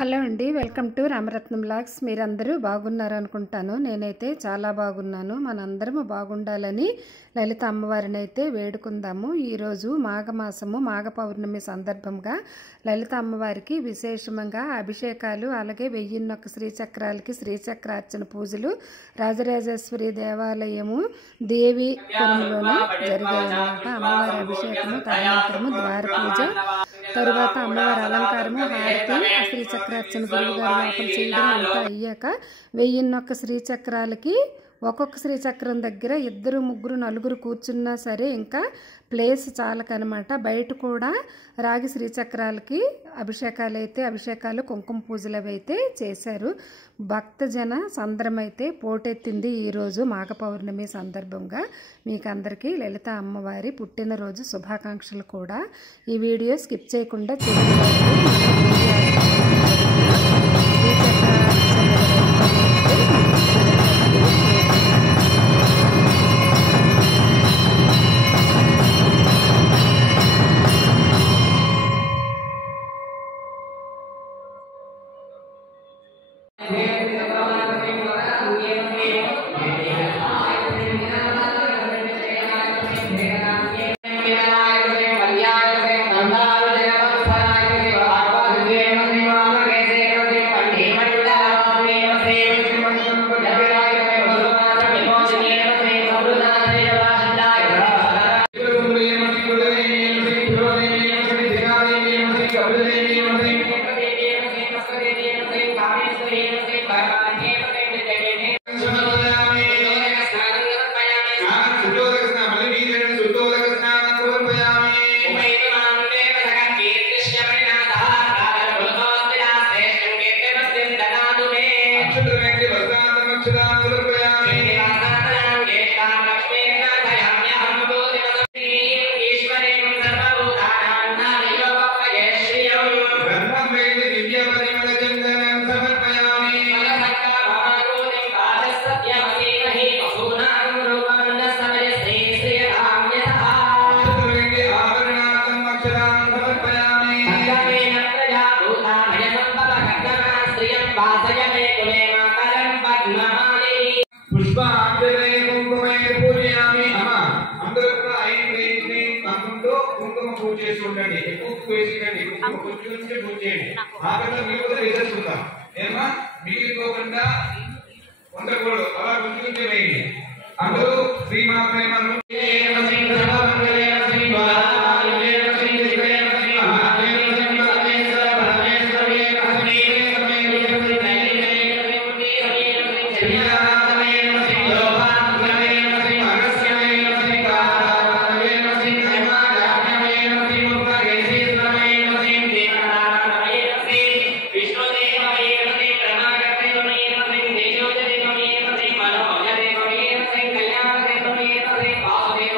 Hello అండి, welcome to Ramaratnam blogs. మీరందరూ బాగున్నారు అనుకుంటాను. నేనైతే చాలా బాగున్నాను. మనందరము బాగుండాలని లలిత అమ్మవారిని అయితే వేడుకుందాము. ఈరోజు మాఘమాసము మాఘ పౌర్ణమి సందర్భంగా లలిత అమ్మవారికి విశేషంగా అభిషేకాలు, అలాగే 1001 శ్రీచక్రాలకి శ్రీచక్రార్చన పూజలు రాజరాజేశ్వరి దేవాలయము దేవి పురంలోనే జరిగాయన్నమాట. అమ్మవారి అభిషేకము, తదనంతరము ద్వార పూజ, తరువాత అమ్మవారి అలంకారము, హారతి, శ్రీచక్రార్చన గురువు గారి లోపల చేయడం అంతా అయ్యాక 1001 శ్రీచక్రాలకి ఒక్కొక్క శ్రీచక్రం దగ్గర 2, 3, 4 కూర్చున్నా సరే ఇంకా ప్లేస్ చాలకనమాట. బయట కూడా రాగి శ్రీచక్రాలకి అభిషేకాలు, కుంకుమ పూజలు అవి అయితే చేశారు. భక్తజన సంద్రం అయితే పోటెత్తింది ఈరోజు మాఘ పౌర్ణమి సందర్భంగా. మీకు అందరికీ లలిత అమ్మవారి పుట్టినరోజు శుభాకాంక్షలు కూడా. ఈ వీడియో స్కిప్ చేయకుండా మిగిలిపోకుండా ఉండకూడదు. అలా కొంచెం వేయండి. అందరూ శ్రీమాత్రే Bye.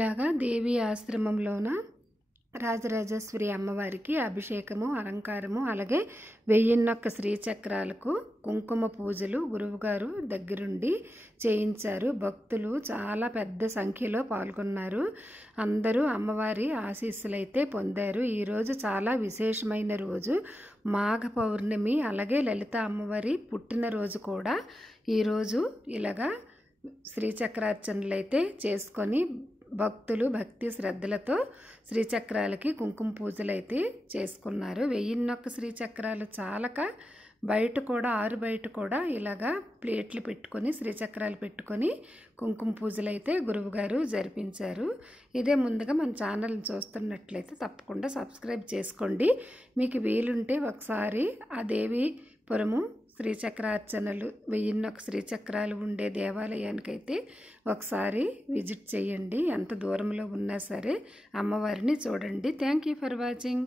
ఇలాగా దేవి ఆశ్రమంలోన రాజరాజేశ్వరి అమ్మవారికి అభిషేకము, అలంకారము, అలాగే 1001 శ్రీచక్రాలకు కుంకుమ పూజలు గురువుగారు దగ్గరుండి చేయించారు. భక్తులు చాలా పెద్ద సంఖ్యలో పాల్గొన్నారు. అందరూ అమ్మవారి ఆశీస్సులైతే పొందారు. ఈరోజు చాలా విశేషమైన రోజు, మాఘ పౌర్ణమి, అలాగే లలిత అమ్మవారి పుట్టినరోజు కూడా. ఈరోజు ఇలాగా శ్రీచక్రార్చనలు అయితే చేసుకొని భక్తులు భక్తి శ్రద్ధలతో శ్రీచక్రాలకి కుంకుమ పూజలు అయితే చేసుకున్నారు. 1001 శ్రీచక్రాలు చాలక బయట కూడా ఆరు బయట కూడా ఇలాగా ప్లేట్లు పెట్టుకొని శ్రీచక్రాలు పెట్టుకొని కుంకుమ పూజలు అయితే గురువుగారు జరిపించారు. ఇదే ముందుగా మన ఛానల్ని చూస్తున్నట్లయితే తప్పకుండా సబ్స్క్రైబ్ చేసుకోండి. మీకు వీలుంటే ఒకసారి ఆ దేవీపురము శ్రీచక్రార్చనలు 1001 శ్రీచక్రాలు ఉండే దేవాలయానికైతే ఒకసారి విజిట్ చేయండి. ఎంత దూరంలో ఉన్నా సరే అమ్మవారిని చూడండి. Thank you for watching.